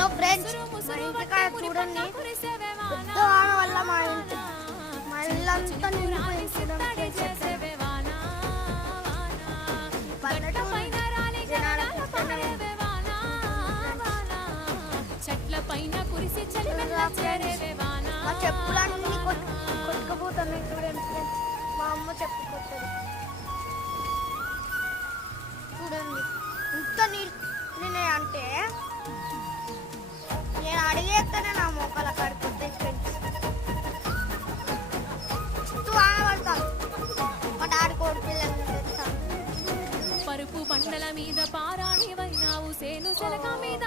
Hello friends, మా ఇంటికాడ చూడండి, పెద్ద వాన వల్ల మా ఇల్లంతా నిండిపోయింది. చూడండి చెట్ల పైన కురిసి మా చెప్పులన్నీ కొట్టుకుపోతున్నాయి. చూడండి ఫ్రెండ్స్, మా అమ్మ చెప్పు కొట్టదు. చూడండి ఇంత నీళ్ళు అంటే నేను అడిగేస్తానే నా మొక్కల కడుపుతాయి ఫ్రెండ్స్. చుట్టూ ఆనబడతాను. మా డాడీ కోడి పిల్లలు పరుపు బండల మీద పారాణి వైనావు సేను సెలక మీద